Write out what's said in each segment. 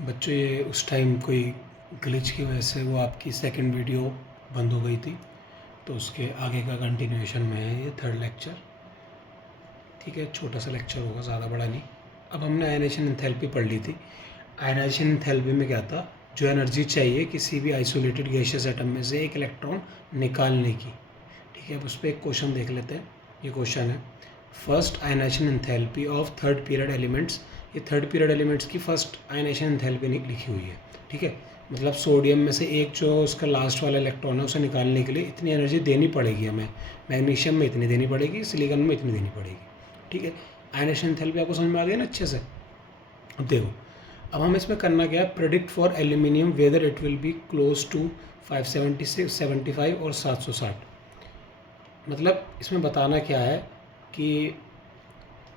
बच्चों ये उस टाइम कोई ग्लिच की वजह से वो आपकी सेकंड वीडियो बंद हो गई थी, तो उसके आगे का कंटिन्यूएशन में है ये थर्ड लेक्चर। ठीक है, छोटा सा लेक्चर होगा, ज़्यादा बड़ा नहीं। अब हमने आयनाइजेशन एंथैल्पी पढ़ ली थी। आयनाइजेशन एंथैल्पी में क्या था, जो एनर्जी चाहिए किसी भी आइसोलेटेड गैसियस एटम में से एक इलेक्ट्रॉन निकालने की। ठीक है, अब उस पर एक क्वेश्चन देख लेते हैं। ये क्वेश्चन है, first ionisation enthalpy of third period elements. ये थर्ड पीरियड एलिमेंट्स की फर्स्ट आयनाइजेशन एंथैल्पी लिखी हुई है। ठीक है, मतलब सोडियम में से एक जो उसका लास्ट वाला इलेक्ट्रॉन है उसे निकालने के लिए इतनी एनर्जी देनी पड़ेगी हमें। मैग्नीशियम में इतनी देनी पड़ेगी, सिलिकॉन में इतनी देनी पड़ेगी। ठीक है, आयनाइजेशन एंथैल्पी आपको समझ में आ गई ना अच्छे से। अब देखो, अब हम इसमें करना क्या है, predict for aluminium whether it will be close to 576, 75 और 760। मतलब इसमें बताना क्या है कि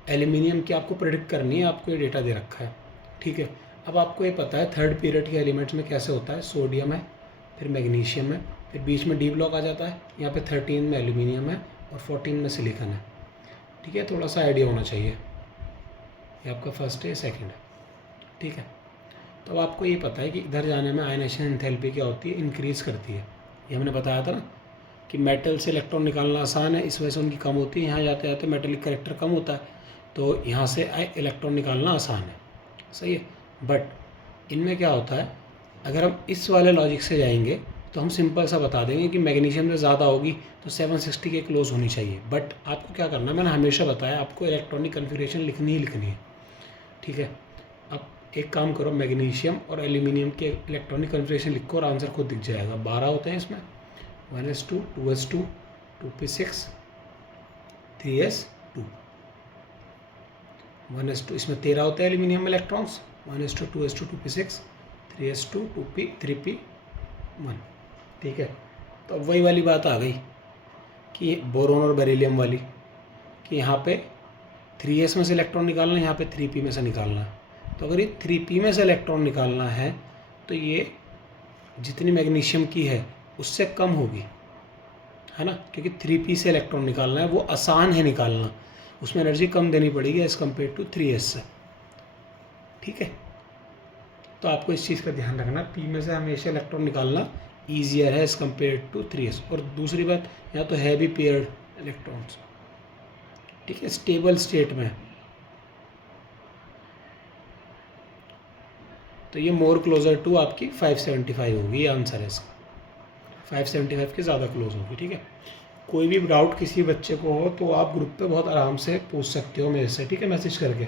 एल्यूमिनियम की आपको प्रेडिक्ट करनी है, आपको ये डेटा दे रखा है। ठीक है, अब आपको ये पता है थर्ड पीरियड के एलिमेंट्स में कैसे होता है, सोडियम है, फिर मैग्नीशियम है, फिर बीच में डी ब्लॉक आ जाता है, यहाँ पे 13 में एल्यूमिनियम है और 14 में सिलिकॉन है। ठीक है, थोड़ा सा आइडिया होना चाहिए। ये आपका फर्स्ट है, सेकंड है। ठीक है, तो अब आपको ये पता है कि इधर जाने में आयनाइजेशन एंथैल्पी क्या होती है, इंक्रीज़ करती है। ये हमने बताया था ना कि मेटल से इलेक्ट्रॉन निकालना आसान है, इस वजह से उनकी कम होती है। यहाँ जाते जाते मेटेलिक करेक्टर कम होता है, तो यहाँ से इलेक्ट्रॉन निकालना आसान है। सही है, बट इनमें क्या होता है, अगर हम इस वाले लॉजिक से जाएंगे तो हम सिंपल सा बता देंगे कि मैग्नीशियम से ज़्यादा होगी तो 760 के क्लोज होनी चाहिए। बट आपको क्या करना है, मैंने हमेशा बताया आपको इलेक्ट्रॉनिक कन्फिग्रेशन लिखनी ही लिखनी है। ठीक है, अब एक काम करो, मैग्नीशियम और एल्यूमिनियम के इलेक्ट्रॉनिक कन्फिग्रेशन लिखो और आंसर खुद दिख जाएगा। 12 होते हैं इसमें, 1s2, 2s2, 2p6, 3s2, 1s2। इसमें 13 होते हैं एल्यूमिनियम में electrons, 1s2, 2s2, 2p6, 3s2, 2p, 3p1। ठीक है, तो अब वही वाली बात आ गई कि बोरोन और बेरिलियम वाली, कि यहाँ पे 3s में से इलेक्ट्रॉन निकालना है, यहाँ पे 3p में से निकालना है। तो अगर ये 3p में से इलेक्ट्रॉन निकालना है तो ये जितनी मैग्नीशियम की है उससे कम होगी, है ना, क्योंकि 3p से इलेक्ट्रॉन निकालना है, वो आसान है निकालना, उसमें एनर्जी कम देनी पड़ेगी एज़ कम्पेयर टू 3s से। ठीक है, तो आपको इस चीज़ का ध्यान रखना, p में से हमेशा इलेक्ट्रॉन निकालना ईजियर है एज़ कम्पेयर टू 3s। और दूसरी बात, यहाँ तो है भी पेयर्ड इलेक्ट्रॉन्स। ठीक है, स्टेबल स्टेट में, तो ये मोर क्लोजर टू आपकी 575 होगी, ये आंसर है इसका। 575 के ज़्यादा क्लोज होगी। ठीक है, कोई भी डाउट किसी बच्चे को हो तो आप ग्रुप पे बहुत आराम से पूछ सकते हो मेरे से। ठीक है, मैसेज करके।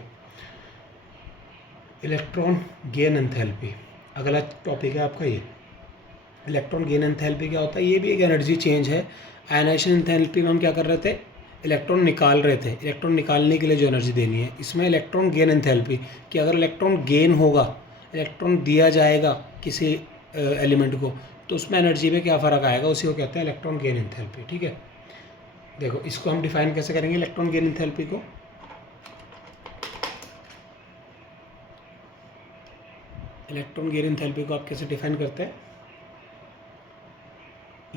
इलेक्ट्रॉन गेन एंथैल्पी अगला टॉपिक है आपका। ये इलेक्ट्रॉन गेन एंथैल्पी क्या होता है, ये भी एक एनर्जी चेंज है। आयनाइजेशन एंथैल्पी में हम क्या कर रहे थे, इलेक्ट्रॉन निकाल रहे थे, इलेक्ट्रॉन निकालने के लिए जो एनर्जी देनी है। इसमें इलेक्ट्रॉन गेन एंथैल्पी कि अगर इलेक्ट्रॉन गेन होगा, इलेक्ट्रॉन दिया जाएगा किसी एलिमेंट को, तो उसमें एनर्जी में क्या फ़र्क आएगा, उसी को कहते हैं इलेक्ट्रॉन गेन एंथैल्पी। ठीक है, देखो इसको हम डिफाइन कैसे करेंगे, इलेक्ट्रॉन गेन एंथैल्पी को। इलेक्ट्रॉन गेन एंथैल्पी को आप कैसे डिफाइन करते हैं,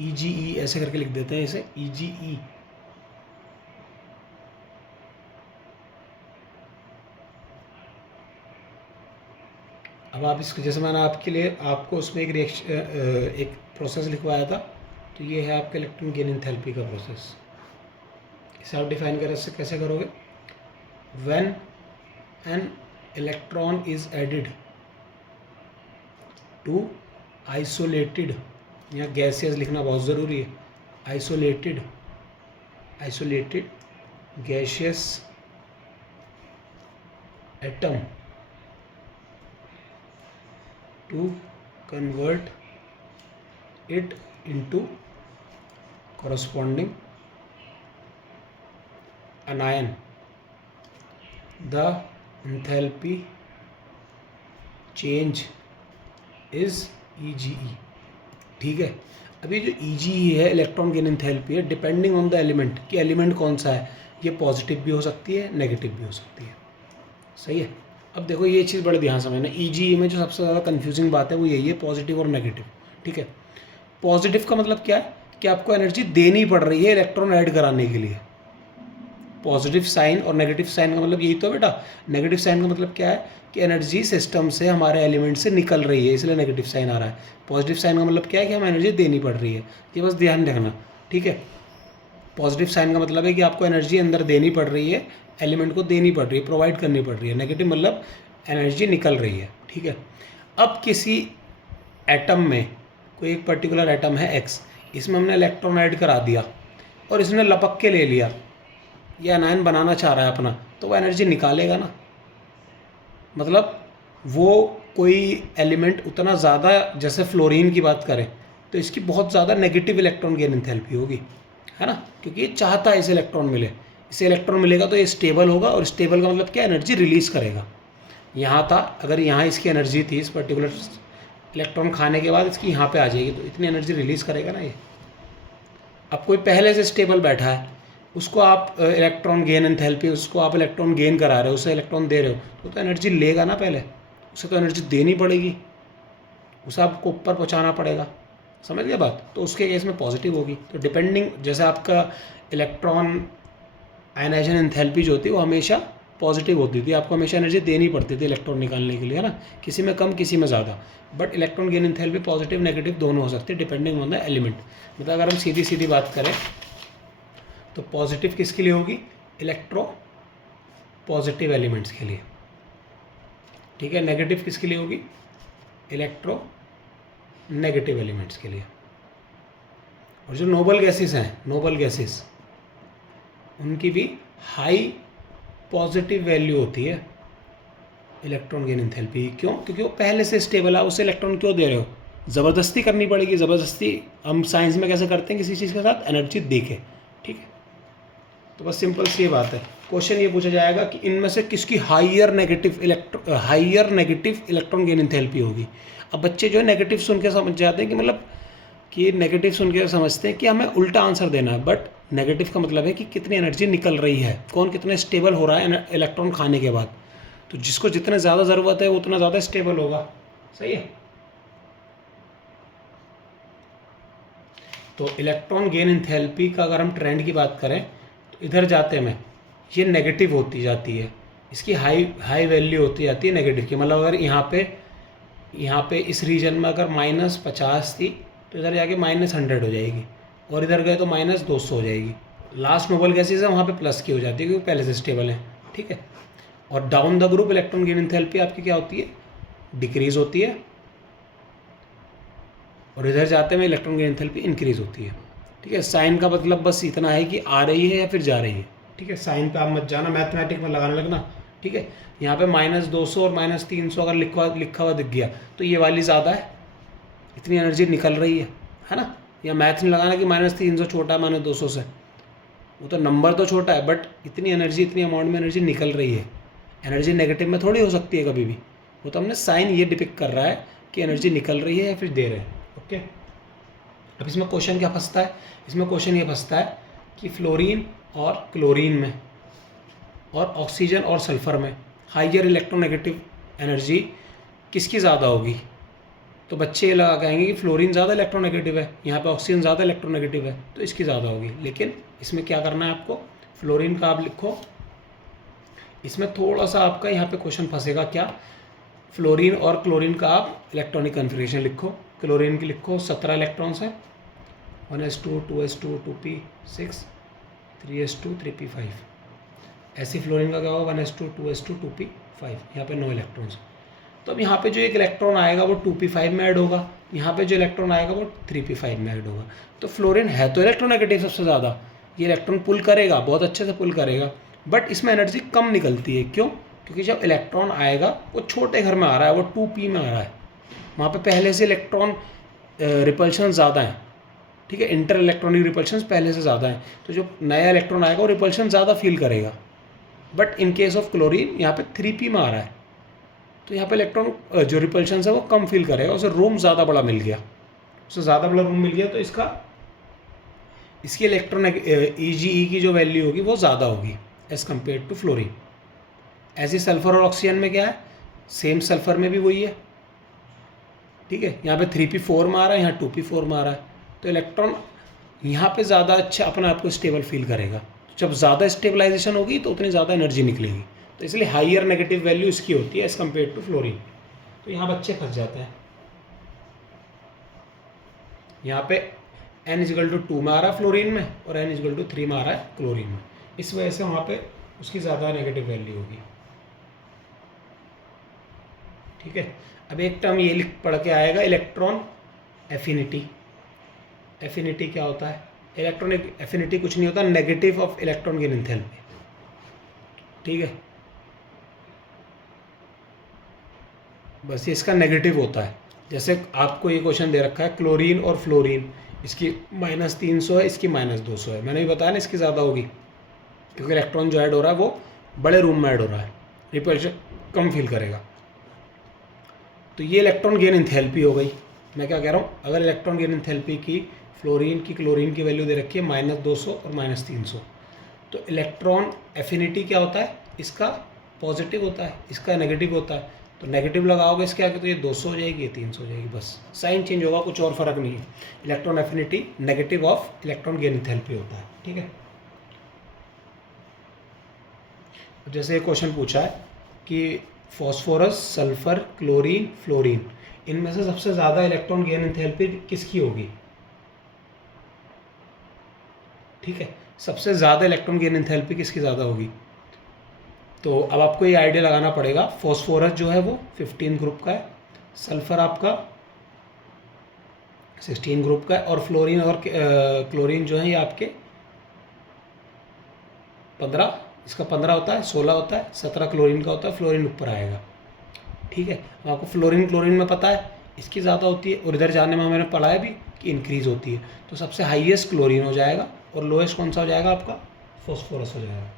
EGE ऐसे करके लिख देते हैं इसे, EGE। अब आप इसको, जैसे मैंने आपके लिए आपको उसमें एक प्रोसेस लिखवाया था, तो ये है आपका इलेक्ट्रॉन गेन एंथैल्पी का प्रोसेस। इसे आप डिफाइन करें, इससे कैसे करोगे, when an electron is added to isolated, यहाँ गैसियस लिखना बहुत ज़रूरी है, isolated gaseous atom to convert it into corresponding anion, the enthalpy change is EGE। ठीक है, अभी जो EGE है इलेक्ट्रॉन गेन एंथैल्पी है, डिपेंडिंग ऑन द एलिमेंट, कि एलिमेंट कौन सा है, ये पॉजिटिव भी हो सकती है, नेगेटिव भी हो सकती है। सही है, अब देखो ये चीज़ बड़े ध्यान समझना, EGE में जो सबसे ज़्यादा कंफ्यूजिंग बात है वो यही है, पॉजिटिव और नेगेटिव। ठीक है, पॉजिटिव का मतलब क्या है कि आपको एनर्जी देनी पड़ रही है इलेक्ट्रॉन ऐड कराने के लिए। पॉजिटिव साइन और नेगेटिव साइन का मतलब यही तो बेटा। नेगेटिव साइन का मतलब क्या है कि एनर्जी सिस्टम से हमारे एलिमेंट से निकल रही है, इसलिए नेगेटिव साइन आ रहा है। पॉजिटिव साइन का मतलब क्या है कि हमें एनर्जी देनी पड़ रही है, ये बस ध्यान रखना, ठीक है। पॉजिटिव साइन का मतलब है कि आपको एनर्जी अंदर देनी पड़ रही है, एलिमेंट को देनी पड़ रही है, प्रोवाइड करनी पड़ रही है। नेगेटिव मतलब एनर्जी निकल रही है, ठीक है। अब किसी एटम में, कोई एक पर्टिकुलर एटम है एक्स, इसमें हमने इलेक्ट्रॉन ऐड करा दिया और इसने लपक के ले लिया, या एनायन बनाना चाह रहा है अपना, तो वो एनर्जी निकालेगा ना। मतलब वो कोई एलिमेंट उतना ज़्यादा, जैसे फ्लोरीन की बात करें तो इसकी बहुत ज़्यादा नेगेटिव इलेक्ट्रॉन गेन एंथैल्पी होगी, है ना, क्योंकि ये चाहता है इसे इलेक्ट्रॉन मिले। इसे इलेक्ट्रॉन मिलेगा तो ये स्टेबल होगा, और स्टेबल का मतलब क्या, एनर्जी रिलीज़ करेगा। यहाँ था, अगर यहाँ इसकी एनर्जी थी, इस पर्टिकुलर इलेक्ट्रॉन खाने के बाद इसकी यहाँ पे आ जाएगी, तो इतनी एनर्जी रिलीज़ करेगा ना ये। अब कोई पहले से स्टेबल बैठा है, उसको आप इलेक्ट्रॉन गेन एंथैल्पी, उसको आप इलेक्ट्रॉन गेन करा रहे हो, उसे इलेक्ट्रॉन दे रहे हो, तो एनर्जी लेगा ना पहले, उसे तो एनर्जी देनी पड़ेगी, उसे आपको ऊपर पहुँचाना पड़ेगा। समझ गया बात। तो उसके केस में पॉजिटिव होगी। तो डिपेंडिंग, जैसे आपका इलेक्ट्रॉन आयनाइजेशन एंथैल्पी जो होती है वो हमेशा पॉजिटिव होती थी, आपको हमेशा एनर्जी देनी पड़ती थी इलेक्ट्रॉन निकालने के लिए, है ना, किसी में कम किसी में ज़्यादा। But electron gain enthalpy positive negative दोनों हो सकती है डिपेंडिंग ऑन द एलिमेंट। मतलब अगर हम सीधी सीधी बात करें तो पॉजिटिव किसके लिए होगी, इलेक्ट्रो पॉजिटिव एलिमेंट्स के लिए, ठीक है। नेगेटिव किसके लिए होगी, इलेक्ट्रो नेगेटिव एलिमेंट्स के लिए। और जो नोबल गैसेस हैं, नोबल गैसेस, उनकी भी हाई पॉजिटिव वैल्यू होती है इलेक्ट्रॉन गेन एंथैल्पी। क्यों, क्योंकि वो पहले से स्टेबल है, उसे इलेक्ट्रॉन क्यों दे रहे हो, ज़बरदस्ती करनी पड़ेगी। ज़बरदस्ती हम साइंस में कैसे करते हैं, किसी चीज़ के साथ एनर्जी दे के, ठीक है। तो बस सिंपल सी बात है। क्वेश्चन ये पूछा जाएगा कि इनमें से किसकी higher negative electron gain enthalpy होगी। अब बच्चे जो है नेगेटिव सुन के समझ जाते हैं कि मतलब कि नेगेटिव सुन के समझते हैं कि हमें उल्टा आंसर देना है, बट नेगेटिव का मतलब है कि कितनी एनर्जी निकल रही है, कौन कितने स्टेबल हो रहा है इलेक्ट्रॉन खाने के बाद। तो जिसको जितने ज़्यादा ज़रूरत है वो उतना ज़्यादा स्टेबल होगा, सही है। तो इलेक्ट्रॉन गेन एंथैल्पी का अगर हम ट्रेंड की बात करें तो इधर जाते में ये नेगेटिव होती जाती है, इसकी हाई वैल्यू होती जाती है नेगेटिव की। मतलब अगर यहाँ पे इस रीजन में अगर -50 थी तो इधर जाके -100 हो जाएगी, और इधर गए तो -200 हो जाएगी। लास्ट नोबल गैसेस है वहाँ पे प्लस की हो जाती है क्योंकि पहले से स्टेबल है, ठीक है। और down the group electron gain enthalpy आपकी क्या होती है, डिक्रीज होती है, और इधर जाते में इलेक्ट्रॉन गेन एंथैल्पी इंक्रीज होती है, ठीक है। साइन का मतलब बस इतना है कि आ रही है या फिर जा रही है, ठीक है। साइन पे आप मत जाना, मैथमेटिक में लगाने लगना, ठीक है। यहाँ पे -200 और -300 अगर लिखा हुआ दिख गया तो ये वाली ज़्यादा है, इतनी एनर्जी निकल रही है ना। या मैथ नहीं लगाना कि -300 छोटा है -200 से, वो तो नंबर तो छोटा है बट इतनी एनर्जी, इतनी अमाउंट में एनर्जी निकल रही है। एनर्जी नेगेटिव में थोड़ी हो सकती है कभी भी, वो तो हमने साइन ये डिपिक्ट कर रहा है कि एनर्जी निकल रही है या फिर दे रहे हैं, ओके। अब इसमें क्वेश्चन क्या फंसता है, इसमें क्वेश्चन ये फंसता है कि फ्लोरीन और क्लोरीन में और ऑक्सीजन और सल्फर में हाइयर इलेक्ट्रोनेगेटिव एनर्जी किसकी ज़्यादा होगी। तो बच्चे ये लगा कहेंगे कि फ्लोरीन ज़्यादा इलेक्ट्रोनेगेटिव है, यहाँ पे ऑक्सीजन ज़्यादा इलेक्ट्रोनेगेटिव है, तो इसकी ज़्यादा होगी। लेकिन इसमें क्या करना है आपको, फ्लोरीन का आप लिखो, इसमें थोड़ा सा आपका यहाँ पे क्वेश्चन फंसेगा क्या, फ्लोरीन और क्लोरीन का आप इलेक्ट्रॉनिक कन्फिग्रेशन लिखो। क्लोरीन की लिखो 17 इलेक्ट्रॉन्स हैं, 1s2 2s2 2p6 3s2 3p5। ऐसी फ्लोरीन का क्या होगा, 1s2 2s2 2p5, यहाँ पे 9 इलेक्ट्रॉन्स। तो अब यहाँ पे जो एक इलेक्ट्रॉन आएगा वो 2p5 में ऐड होगा, यहाँ पे जो इलेक्ट्रॉन आएगा वो 3p5 में ऐड होगा। तो फ्लोरीन है तो इलेक्ट्रोनेगेटिव सबसे ज़्यादा, ये इलेक्ट्रॉन पुल करेगा, बहुत अच्छे से पुल करेगा, बट इसमें एनर्जी कम निकलती है। क्यों, क्योंकि जब इलेक्ट्रॉन आएगा वो छोटे घर में आ रहा है, वो 2p में आ रहा है, वहाँ पे पहले से इलेक्ट्रॉन रिपल्शन ज़्यादा है, ठीक है, इंटर इलेक्ट्रॉनिक रिपल्शन पहले से ज़्यादा है, तो जो नया इलेक्ट्रॉन आएगा वो रिपल्शन ज़्यादा फील करेगा। But in case of chlorine यहाँ पे 3p में आ रहा है, तो यहाँ पे इलेक्ट्रॉन जो रिपल्शन है वो कम फील करेगा, उसे रूम ज़्यादा बड़ा मिल गया, उसे ज़्यादा बड़ा रूम मिल गया, तो इसकी इलेक्ट्रॉन EgE की जो वैल्यू होगी वो ज़्यादा होगी एज़ कम्पेयर टू फ्लोरीन। ऐसे सल्फर और ऑक्सीजन में क्या है, सेम सल्फर में भी वही है, ठीक है, यहाँ पे 3p4 में आ रहा है, यहाँ 2p4 में आ रहा है, तो इलेक्ट्रॉन यहाँ पे ज़्यादा अच्छा अपने आप को स्टेबल फील करेगा। जब ज़्यादा स्टेबलाइजेशन होगी तो उतनी ज़्यादा एनर्जी निकलेगी, तो इसलिए हाइयर नेगेटिव वैल्यू इसकी होती है एज़ कम्पेयर टू फ्लोरीन। तो यहाँ बच्चे फंस जाते हैं। यहाँ पे n=2 में आ रहा है फ्लोरीन में और n=3 में आ रहा है क्लोरीन में, इस वजह से वहाँ पे उसकी ज़्यादा नेगेटिव वैल्यू होगी। ठीक है, अब एक टर्म ये लिख पढ़ के आएगा, इलेक्ट्रॉन एफिनिटी। एफिनिटी क्या होता है? इलेक्ट्रॉन एफिनिटी कुछ नहीं होता, negative of electron gain enthalpy. ठीक है, बस ये इसका नेगेटिव होता है। जैसे आपको ये क्वेश्चन दे रखा है क्लोरीन और फ्लोरीन, इसकी -300 है, इसकी -200 है। मैंने भी बताया ना इसकी ज़्यादा होगी, क्योंकि इलेक्ट्रॉन जो ऐड हो रहा है वो बड़े रूम में ऐड हो रहा है, रिपल्शन कम फील करेगा। तो ये इलेक्ट्रॉन गेन एंथैल्पी हो गई। मैं क्या कह रहा हूँ, अगर इलेक्ट्रॉन गेन एंथैल्पी की फ्लोरीन की क्लोरीन की वैल्यू दे रखी है -200 और -300, तो इलेक्ट्रॉन एफिनिटी क्या होता है? इसका पॉजिटिव होता है, इसका नेगेटिव होता है। तो नेगेटिव लगाओगे इसके आगे तो ये 200 हो जाएगी, ये 300 हो जाएगी, बस साइन चेंज होगा, कुछ और फर्क नहीं है। Electron affinity negative of electron gain enthalpy होता है। ठीक है, जैसे एक क्वेश्चन पूछा है कि फॉस्फोरस, सल्फर, क्लोरीन, फ्लोरीन, इनमें से सबसे ज़्यादा इलेक्ट्रॉन गेन एंथैल्पी किसकी होगी? ठीक है, सबसे ज़्यादा इलेक्ट्रॉन गेन एंथैल्पी किसकी ज़्यादा होगी? तो अब आपको ये आइडिया लगाना पड़ेगा। फॉस्फोरस जो है वो 15 ग्रुप का है, सल्फर आपका 16 ग्रुप का है, और फ्लोरीन और क्लोरीन जो है ये आपके 15, इसका 15 होता है, 16 होता है, 17 क्लोरीन का होता है, फ्लोरीन ऊपर आएगा। ठीक है, अब आपको फ्लोरीन क्लोरीन में पता है इसकी ज़्यादा होती है, और इधर जाने में मैंने पढ़ा है भी कि इंक्रीज़ होती है। तो सबसे हाईएस्ट क्लोरीन हो जाएगा और लोएस्ट कौन सा हो जाएगा आपका? फॉस्फोरस हो जाएगा।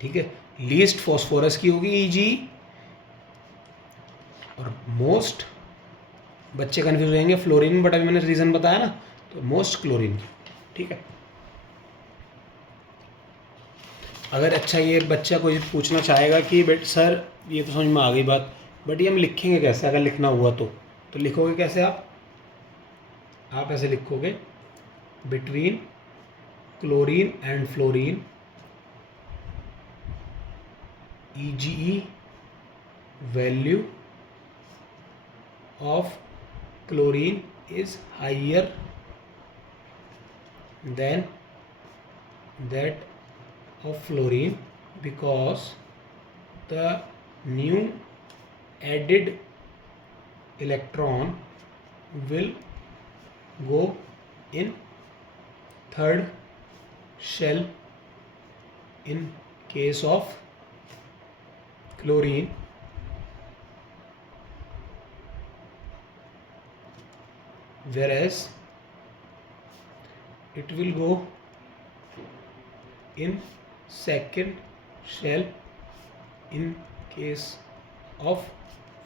ठीक है, लीस्ट फॉस्फोरस की होगी Eg, और मोस्ट, बच्चे कन्फ्यूज होंगे फ्लोरीन, बट अभी मैंने रीज़न बताया ना, तो मोस्ट क्लोरीन की। ठीक है, अगर अच्छा ये बच्चा कोई पूछना चाहेगा कि बेट सर ये तो समझ में आ गई बात, बट ये हम लिखेंगे कैसे? अगर लिखना हुआ तो लिखोगे कैसे आप ऐसे लिखोगे, between chlorine and fluorine Ege value of chlorine is higher than that of fluorine because the new added electron will go in third shell in case of chlorine, whereas it will go in second shell in case of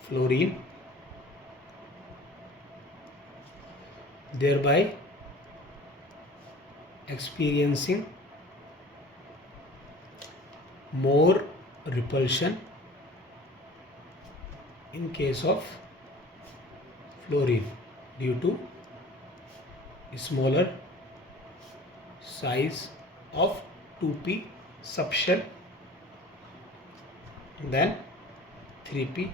fluorine, thereby experiencing more repulsion in case of fluorine due to smaller size of 2p subshell than 3p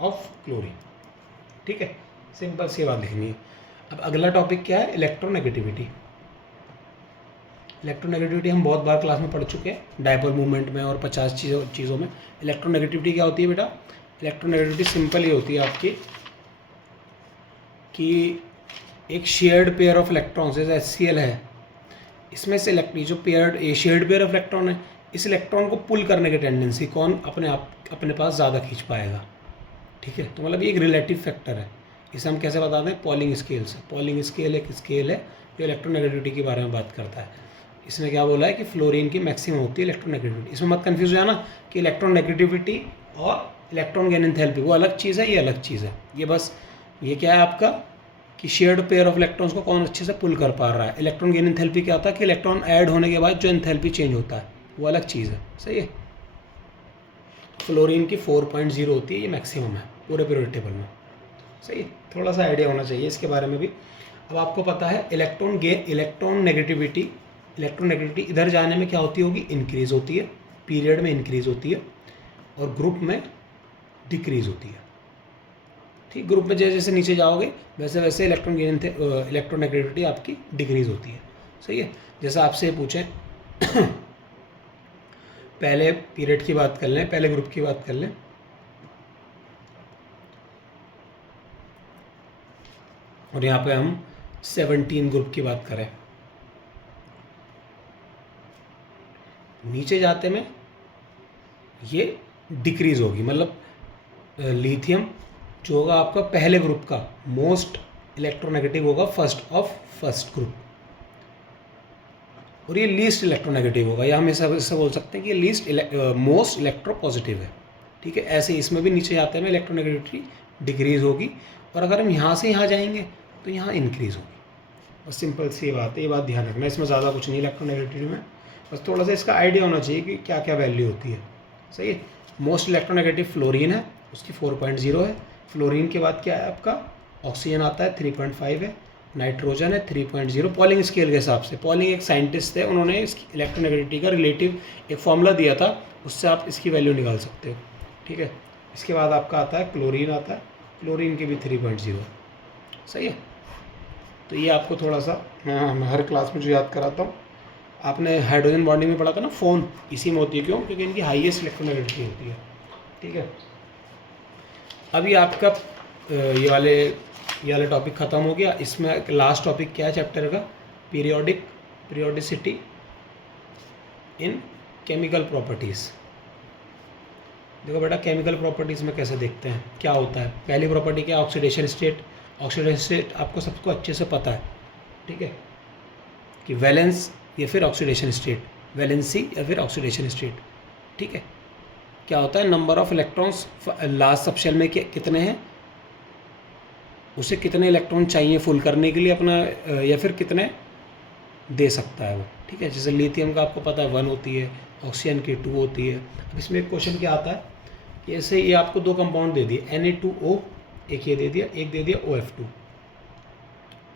of chlorine। ठीक है, simple सी बात लिखनी है। अब अगला topic क्या है? Electronegativity. Electronegativity हम बहुत बार क्लास में पढ़ चुके हैं, डायपोल मूवमेंट में और 50 चीज़ों में। इलेक्ट्रोनेगेटिविटी क्या होती है बेटा? इलेक्ट्रोनेगेटिविटी सिंपल ही होती है आपकी कि एक शेयर्ड पेयर ऑफ इलेक्ट्रॉन्स, जैसे HCl है, इसमें से जो पेयर, ये शेयर्ड पेयर ऑफ इलेक्ट्रॉन है, इस इलेक्ट्रॉन को पुल करने की टेंडेंसी कौन अपने पास ज़्यादा खींच पाएगा। ठीक है, तो मतलब ये एक रिलेटिव फैक्टर है। इसे हम कैसे बताते हैं? पॉलिंग स्केल से। पॉलिंग स्केल एक स्केल है जो इलेक्ट्रोनेगेटिविटी के बारे में बात करता है। इसमें क्या बोला है कि फ्लोरीन की मैक्सिमम होती है इलेक्ट्रोनेगेटिविटी। इसमें मत कन्फ्यूज हो जाना कि इलेक्ट्रोनेगेटिविटी और इलेक्ट्रॉन गेन एंथैल्पी वो अलग चीज़ है, ये अलग चीज़ है। ये बस ये क्या है आपका कि शेयर्ड पेयर ऑफ इलेक्ट्रॉन्स को कौन अच्छे से पुल कर पा रहा है। इलेक्ट्रॉन गेन एंथैल्पी क्या होता है कि इलेक्ट्रॉन ऐड होने के बाद जो एंथैल्पी चेंज होता है वो अलग चीज़ है। सही है, फ्लोरीन की 4.0 होती है, ये मैक्सिमम है पूरे पीरियोडिक टेबल में। सही है, थोड़ा सा आइडिया होना चाहिए इसके बारे में भी। अब आपको पता है इलेक्ट्रॉन नेगेटिविटी इधर जाने में क्या होती होगी, इंक्रीज होती है, पीरियड में इंक्रीज होती है, और ग्रुप में डिक्रीज होती है। ठीक, ग्रुप में जैसे जैसे नीचे जाओगे वैसे वैसे इलेक्ट्रॉन नेगेटिविटी आपकी डिक्रीज होती है। सही है, जैसा आपसे पूछें पहले पीरियड की बात कर लें, पहले ग्रुप की बात कर लें, और यहाँ पे हम 17 ग्रुप की बात करें, नीचे जाते में ये डिक्रीज होगी, मतलब लिथियम जो होगा आपका पहले ग्रुप का मोस्ट इलेक्ट्रोनेगेटिव होगा फर्स्ट ग्रुप, और ये लीस्ट इलेक्ट्रोनेगेटिव होगा, या हम ऐसा बोल सकते हैं कि लीस्ट मोस्ट इलेक्ट्रोपॉजिटिव है। ठीक है, ऐसे इसमें भी नीचे जाते में इलेक्ट्रोनेगेटिविटी डिक्रीज होगी, और अगर हम यहाँ से यहाँ जाएंगे तो यहाँ इंक्रीज होगी। बस सिंपल सी बात है, ये बात ध्यान रखना, इसमें ज़्यादा कुछ नहीं इलेक्ट्रोनेगेटिविटी में, बस थोड़ा सा इसका आइडिया होना चाहिए कि क्या क्या वैल्यू होती है। सही है, मोस्ट इलेक्ट्रोनेगेटिव फ्लोरीन है, उसकी 4.0 है। फ्लोरीन के बाद क्या है आपका, ऑक्सीजन आता है 3.5 है, नाइट्रोजन है 3.0। पॉलिंग स्केल के हिसाब से, पॉलिंग एक साइंटिस्ट थे, उन्होंने इसकी इलेक्ट्रोनेगेटिविटी का रिलेटिव एक फॉर्मूला दिया था, उससे आप इसकी वैल्यू निकाल सकते हो। ठीक है, इसके बाद आपका आता है क्लोरीन, आता है क्लोरीन की भी 3.0। सही है, तो ये आपको थोड़ा सा मैं हर क्लास में जो याद कराता हूँ, आपने हाइड्रोजन बॉन्डिंग में पढ़ा था ना, फोन इसी में होती है, क्यों, क्योंकि इनकी हाईएस्ट इलेक्ट्रोनेगेटिविटी होती है। ठीक है, अभी आपका ये वाले टॉपिक ख़त्म हो गया। इसमें लास्ट टॉपिक क्या है चैप्टर का, पीरियोडिसिटी इन केमिकल प्रॉपर्टीज़। देखो बेटा, केमिकल प्रॉपर्टीज़ में कैसे देखते हैं, क्या होता है। पहली प्रॉपर्टी क्या, ऑक्सीडेशन स्टेट। ऑक्सीडेशन स्टेट आपको सबको अच्छे से पता है, ठीक है, कि वैलेंस या फिर ऑक्सीडेशन स्टेट, वैलेंसी या फिर ऑक्सीडेशन स्टेट। ठीक है, क्या होता है, number of electrons last subshell में कितने हैं, उसे कितने इलेक्ट्रॉन चाहिए फुल करने के लिए अपना, या फिर कितने दे सकता है वो। ठीक है, जैसे लिथियम का आपको पता है 1 होती है, ऑक्सीजन की 2 होती है। अब इसमें एक क्वेश्चन क्या आता है कि ऐसे ये आपको 2 कंपाउंड दे दिए, Na2O, एक ये दे दिया, एक दे दिया OF2।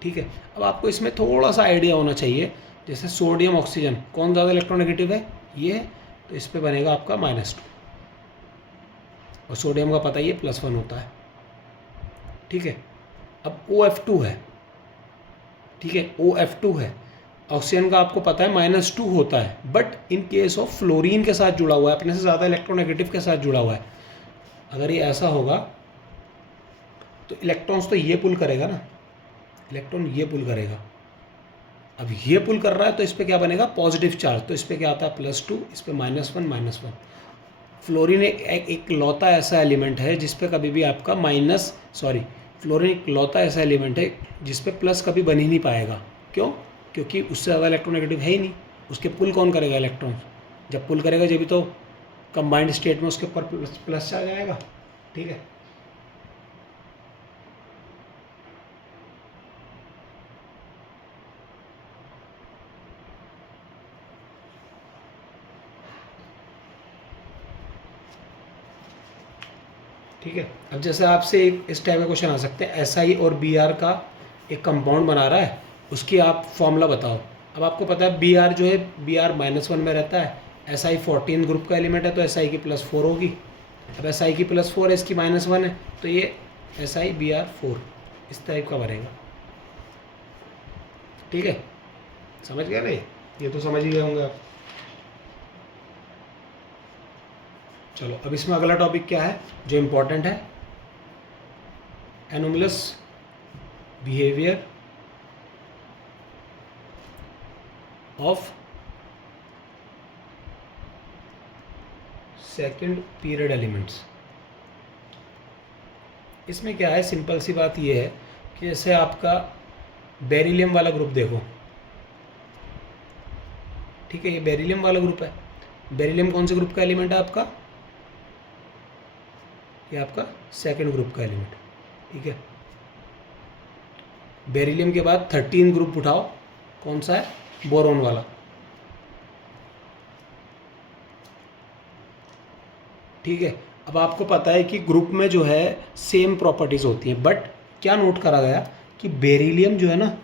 ठीक है, अब आपको इसमें थोड़ा सा आइडिया होना चाहिए, जैसे सोडियम ऑक्सीजन, कौन ज़्यादा इलेक्ट्रोनेगेटिव है, ये है, तो इस पर बनेगा आपका -2, और सोडियम का पता ही है +1 होता है। ठीक है, अब OF2 है, ठीक है, OF2 है, ऑक्सीजन का आपको पता है -2 होता है, but in case of fluorine के साथ जुड़ा हुआ है, अपने से ज़्यादा इलेक्ट्रोनेगेटिव के साथ जुड़ा हुआ है। अगर ये ऐसा होगा तो इलेक्ट्रॉन्स तो ये पुल करेगा ना, इलेक्ट्रॉन ये पुल करेगा। अब ये पुल कर रहा है तो इस पर क्या बनेगा, पॉजिटिव चार्ज, तो इस पर क्या आता है +2, इस पर -1। फ्लोरीन एक लौता ऐसा एलिमेंट है जिस पे कभी भी आपका फ्लोरीन एक लौता ऐसा एलिमेंट है जिस पे प्लस कभी बन ही नहीं पाएगा। क्यों, क्योंकि उससे ज़्यादा इलेक्ट्रोनेगेटिव है ही नहीं, उसके पुल कौन करेगा, इलेक्ट्रॉन। जब पुल करेगा जब भी तो कंबाइंड स्टेट में उसके ऊपर प्लस आ जाएगा। ठीक है, ठीक है। अब जैसे आपसे इस टाइप का क्वेश्चन आ सकते हैं, SI और BR का एक कंपाउंड बना रहा है, उसकी आप फॉर्मूला बताओ। अब आपको पता है BR जो है, BR -1 में रहता है, SI 14 ग्रुप का एलिमेंट है, तो SI की +4 होगी। अब SI की +4 है, इसकी -1 है, तो ये SI BR4 इस टाइप का बनेगा। ठीक है, समझ गए नहीं, ये तो समझ ही गए होंगे आप। चलो, अब इसमें अगला टॉपिक क्या है जो इम्पोर्टेंट है, anomalous behaviour of second period elements. इसमें क्या है, सिंपल सी बात ये है कि जैसे आपका बेरिलियम वाला ग्रुप देखो, ठीक है, ये बेरिलियम वाला ग्रुप है। बेरिलियम कौन से ग्रुप का एलिमेंट है आपका, ये आपका सेकंड ग्रुप का एलिमेंट। ठीक है, बेरिलियम के बाद 13 ग्रुप उठाओ, कौन सा है, बोरोन वाला। ठीक है, अब आपको पता है कि ग्रुप में जो है सेम प्रॉपर्टीज़ होती हैं, बट क्या नोट करा गया कि बेरिलियम जो है ना,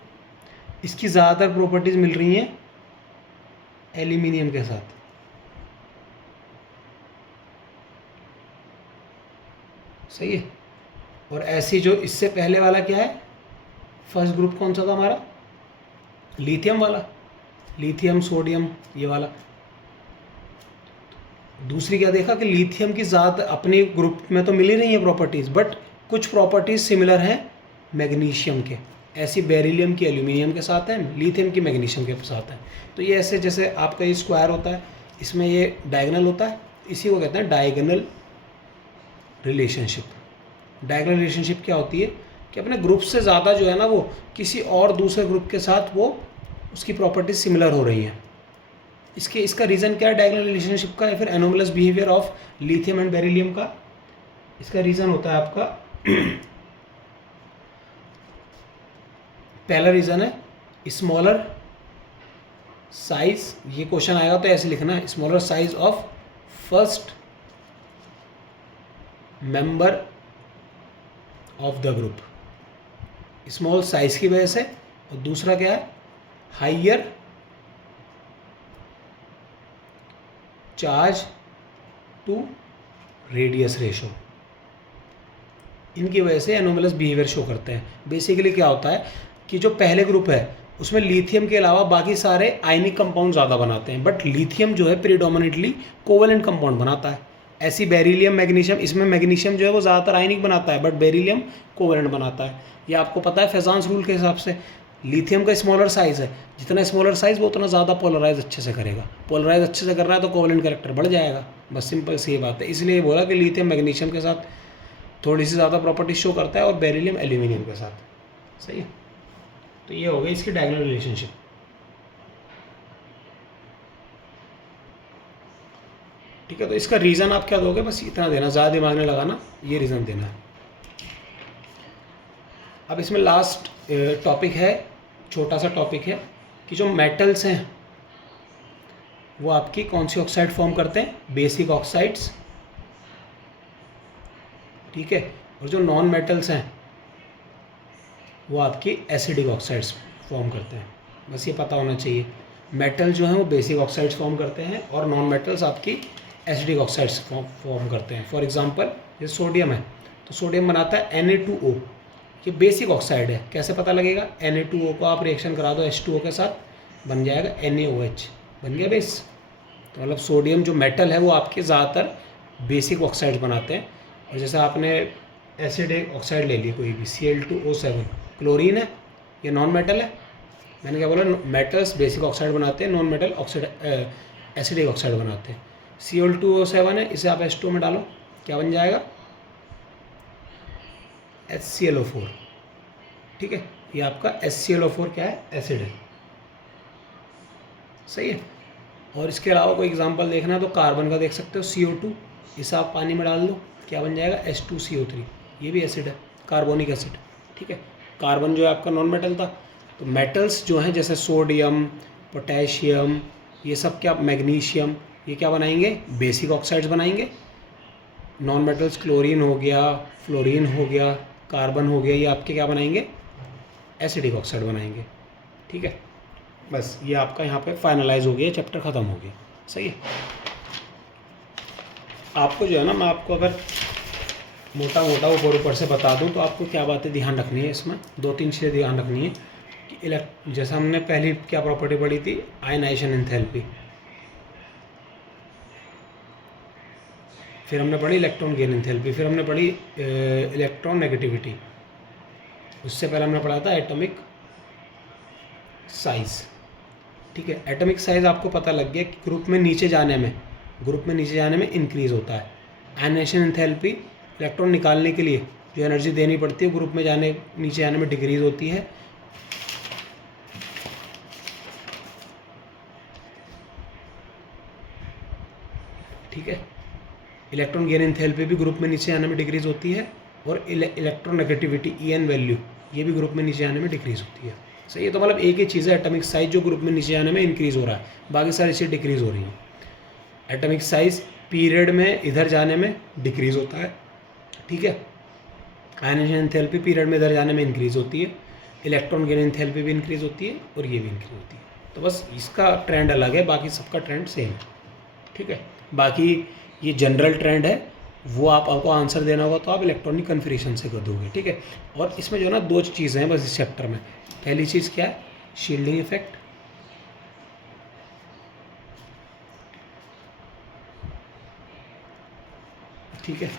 इसकी ज़्यादातर प्रॉपर्टीज़ मिल रही हैं एल्यूमिनियम के साथ। सही है। और ऐसी जो इससे पहले वाला क्या है, फर्स्ट ग्रुप कौन सा था हमारा, लिथियम वाला, लिथियम सोडियम ये वाला। दूसरी क्या देखा कि लिथियम की ज़्यादा अपने ग्रुप में तो मिल ही रही है प्रॉपर्टीज़, बट कुछ प्रॉपर्टीज़ सिमिलर हैं मैग्नीशियम के। ऐसी बेरिलियम की एल्यूमिनियम के साथ है, लिथियम की मैग्नीशियम के साथ है। तो ये ऐसे जैसे आपका ये स्क्वायर होता है, इसमें ये डायगोनल होता है, इसी को कहते हैं डायगोनल रिलेशनशिप। डायगोनल रिलेशनशिप क्या होती है कि अपने ग्रुप से ज़्यादा जो है ना वो किसी और दूसरे ग्रुप के साथ वो उसकी प्रॉपर्टीज सिमिलर हो रही हैं। इसका रीज़न क्या है डायगोनल रिलेशनशिप का, या फिर anomalous behaviour of lithium and beryllium का? इसका रीज़न होता है आपका पहला रीज़न है स्मॉलर साइज। ये क्वेश्चन आएगा तो ऐसे लिखना, smaller size of first member of the group, small size की वजह से। और दूसरा क्या है, higher charge to radius ratio, इनकी वजह से एनोमलस बिहेवियर शो करते हैं। बेसिकली क्या होता है कि जो पहले ग्रुप है उसमें लिथियम के अलावा बाकी सारे आयनिक कंपाउंड ज़्यादा बनाते हैं, बट लिथियम जो है प्रीडोमिनेटली कोवेलेंट कंपाउंड बनाता है। ऐसी बेरिलियम मैग्नीशियम, इसमें मैग्नीशियम जो है वो ज़्यादातर आयनिक बनाता है, बट बेरिलियम कोवेलेंट बनाता है। ये आपको पता है फेजांस रूल के हिसाब से। लिथियम का स्मॉलर साइज़ है, जितना स्मॉलर साइज़ वो उतना ज़्यादा पोलराइज अच्छे से करेगा। पोलराइज अच्छे से कर रहा है तो कोवेलेंट कैरेक्टर बढ़ जाएगा, बस सिंपल सी बात है। इसलिए बोला कि लिथियम मैग्नीशियम के साथ थोड़ी सी ज़्यादा प्रॉपर्टी शो करता है और बेरिलियम एल्यूमिनियम के साथ। सही है। तो ये हो गई इसकी डायगोनल रिलेशनशिप। ठीक है, तो इसका रीज़न आप क्या दोगे, बस इतना देना, ज़्यादा दिमाग में लगाना, ये रीज़न देना है। अब इसमें लास्ट टॉपिक है, छोटा सा टॉपिक है कि जो मेटल्स हैं वो आपकी कौन सी ऑक्साइड फॉर्म करते हैं, बेसिक ऑक्साइड्स। ठीक है, और जो नॉन मेटल्स हैं वो आपकी एसिडिक ऑक्साइड्स फॉर्म करते हैं। बस ये पता होना चाहिए, मेटल जो हैं वो बेसिक ऑक्साइड्स फॉर्म करते हैं और नॉन मेटल्स आपकी एसिडिक ऑक्साइड्स फॉर्म करते हैं। फॉर एग्जांपल ये सोडियम है, तो सोडियम बनाता है Na2O, ये बेसिक ऑक्साइड है। कैसे पता लगेगा, Na2O को आप रिएक्शन करा दो H2O के साथ, बन जाएगा NaOH, बन गया बेस। तो मतलब सोडियम जो मेटल है वो आपके ज़्यादातर बेसिक ऑक्साइड बनाते हैं। और जैसे आपने एसिडिक ऑक्साइड ले ली कोई भी, Cl2O7, क्लोरीन है, ये नॉन मेटल है। मैंने क्या बोला, मेटल्स बेसिक ऑक्साइड बनाते हैं, non metal oxide acidic oxide बनाते हैं। Cl2O7 है, इसे आप H2O में डालो, क्या बन जाएगा, HClO4। ठीक है, ये आपका HClO4 क्या है, एसिड है। सही है। और इसके अलावा कोई एग्जांपल देखना है तो कार्बन का देख सकते हो, CO2, इसे आप पानी में डाल दो, क्या बन जाएगा, H2CO3, ये भी एसिड है, कार्बोनिक एसिड। ठीक है, कार्बन जो है आपका नॉन मेटल था। तो मेटल्स जो हैं जैसे सोडियम, पोटेशियम, ये सब क्या, मैग्नीशियम, ये क्या बनाएंगे, बेसिक ऑक्साइड्स बनाएंगे। नॉन मेटल्स क्लोरीन हो गया, फ्लोरीन हो गया, कार्बन हो गया, ये आपके क्या बनाएंगे, एसिडिक ऑक्साइड बनाएंगे। ठीक है, बस ये आपका यहाँ पे फाइनलाइज हो गया, चैप्टर ख़त्म हो गया। सही है। आपको जो है ना, मैं आपको अगर मोटा मोटा ऊपर से बता दूं तो आपको क्या बातें ध्यान रखनी है, इसमें 2-3 चीज़ें ध्यान रखनी है कि जैसे हमने पहली क्या प्रॉपर्टी पढ़ी थी, आयनाइजेशन एंथैल्पी, फिर हमने पढ़ी इलेक्ट्रॉन गेन एंथैल्पी, फिर हमने पढ़ी इलेक्ट्रॉन नेगेटिविटी, उससे पहले हमने पढ़ा था एटॉमिक साइज़। ठीक है, एटॉमिक साइज़ आपको पता लग गया कि ग्रुप में नीचे जाने में इंक्रीज़ होता है। आयनाइजेशन एंथैल्पी, इलेक्ट्रॉन निकालने के लिए जो एनर्जी देनी पड़ती है ग्रुप में नीचे जाने में डिक्रीज़ होती है। ठीक है, इलेक्ट्रॉन गेन एंथैल्पी भी ग्रुप में नीचे आने में डिक्रीज़ होती है। और इलेक्ट्रॉन नेगेटिविटी EN वैल्यू, ये भी ग्रुप में नीचे आने में डिक्रीज़ होती है। सही है। तो मतलब एक ही चीज़ है, एटॉमिक साइज जो ग्रुप में नीचे आने में इंक्रीज़ हो रहा है, बाकी सारी चीज़ें डिक्रीज़ हो रही हैं। एटॉमिक साइज पीरियड में इधर जाने में डिक्रीज़ होता है। ठीक है, आयनाइजेशन एंथैल्पी पीरियड में इधर जाने में इंक्रीज़ होती है, इलेक्ट्रॉन गेन एंथैल्पी भी इंक्रीज़ होती है और ये भी इंक्रीज़ होती है। तो बस इसका ट्रेंड अलग है, बाकी सबका ट्रेंड सेम है, ठीक है। बाकी ये जनरल ट्रेंड है, वो आपको आंसर देना होगा तो आप इलेक्ट्रॉनिक कन्फिग्रेशन से कर दोगे, ठीक है। और इसमें जो है ना 2 चीज़ें हैं बस इस चैप्टर में। पहली चीज़ क्या है, शील्डिंग इफेक्ट, ठीक है,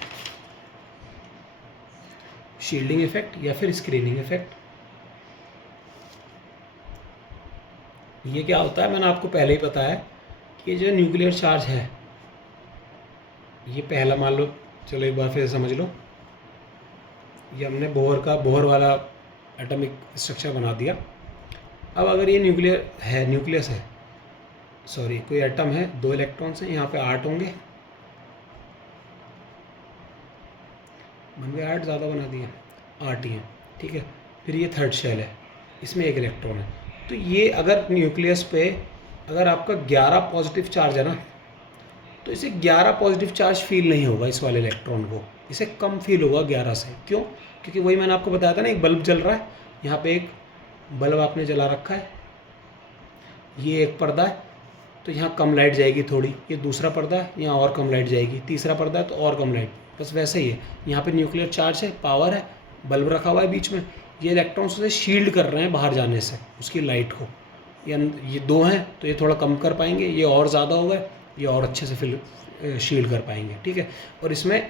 शील्डिंग इफेक्ट या फिर स्क्रीनिंग इफेक्ट। ये क्या होता है, मैंने आपको पहले ही बताया कि ये जो न्यूक्लियर चार्ज है, ये पहला मान लो, चलो एक बार फिर समझ लो, ये हमने बोहर वाला एटॉमिक स्ट्रक्चर बना दिया। अब अगर ये न्यूक्लियस है, सॉरी कोई एटम है, 2 इलेक्ट्रॉन्स हैं, यहाँ पे 8 होंगे, बन गए 8, ज़्यादा बना दिए, 8 ही हैं, ठीक है। फिर ये थर्ड शेल है, इसमें 1 इलेक्ट्रॉन है। तो ये अगर न्यूक्लियस पे अगर आपका 11 पॉजिटिव चार्ज है ना, तो इसे 11 पॉजिटिव चार्ज फील नहीं होगा इस वाले इलेक्ट्रॉन को, इसे कम फील होगा 11 से। क्यों? क्योंकि वही मैंने आपको बताया था ना, एक बल्ब जल रहा है, यहाँ पे एक बल्ब आपने जला रखा है, ये एक पर्दा है तो यहाँ कम लाइट जाएगी थोड़ी, ये दूसरा पर्दा है यहाँ और कम लाइट जाएगी, तीसरा पर्दा है तो और कम लाइट, बस वैसे ही है। यहाँ पे न्यूक्लियर चार्ज है, पावर है, बल्ब रखा हुआ है बीच में, ये इलेक्ट्रॉन्स से शील्ड कर रहे हैं बाहर जाने से उसकी लाइट को। ये 2 हैं तो ये थोड़ा कम कर पाएंगे, ये और ज़्यादा हो गए, ये और अच्छे से शील्ड कर पाएंगे, ठीक है। और इसमें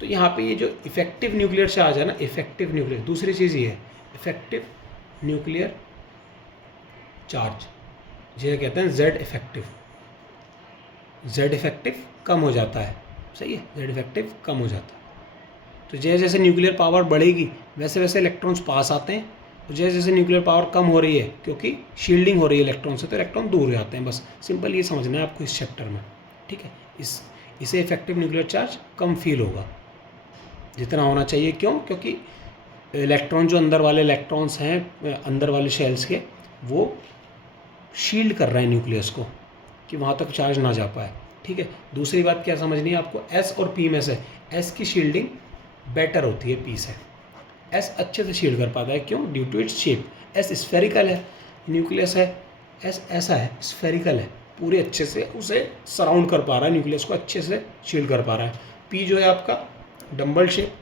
तो यहाँ पे ये जो इफेक्टिव न्यूक्लियर चार्ज है ना, इफेक्टिव न्यूक्लियर, दूसरी चीज़ ये है इफेक्टिव न्यूक्लियर चार्ज, जिसे कहते हैं जेड इफेक्टिव। जेड इफेक्टिव कम हो जाता है, सही है, जेड इफेक्टिव कम हो जाता है। तो जैसे जैसे न्यूक्लियर पावर बढ़ेगी वैसे वैसे इलेक्ट्रॉन्स पास आते हैं, और जैसे जैसे न्यूक्लियर पावर कम हो रही है क्योंकि शील्डिंग हो रही है इलेक्ट्रॉन से, तो इलेक्ट्रॉन दूर जाते हैं। बस सिंपल ये समझना है आपको इस चैप्टर में, ठीक है। इसे इफेक्टिव न्यूक्लियर चार्ज कम फील होगा जितना होना चाहिए। क्यों? क्योंकि इलेक्ट्रॉन जो अंदर वाले इलेक्ट्रॉन्स हैं अंदर वाले शेल्स के, वो शील्ड कर रहे हैं न्यूक्लियस को कि वहाँ तक चार्ज ना जा पाए, ठीक है। दूसरी बात क्या समझनी है आपको, एस और पी में से एस की शील्डिंग बेटर होती है पी से, एस अच्छे से शील्ड कर पाता है। क्यों? Due to its shape. S spherical है, न्यूक्लियस है, एस ऐसा है, स्फेरिकल है, पूरे अच्छे से उसे सराउंड कर पा रहा है, न्यूक्लियस को अच्छे से शील्ड कर पा रहा है। पी जो है आपका डम्बल शेप,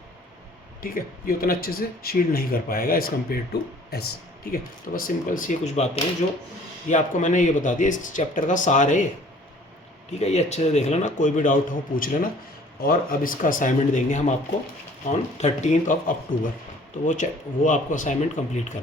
ठीक है, ये उतना अच्छे से शील्ड नहीं कर पाएगा एज़ कम्पेयर टू एस, ठीक है। तो बस सिंपल सी कुछ बातें हैं जो ये आपको मैंने ये बता दिया, इस चैप्टर का सार है ये, ठीक है। ये अच्छे से देख लेना, कोई भी डाउट हो पूछ लेना। और अब इसका असाइनमेंट देंगे हम आपको ऑन 13 अक्टूबर, तो वो आपको असाइनमेंट कंप्लीट करना।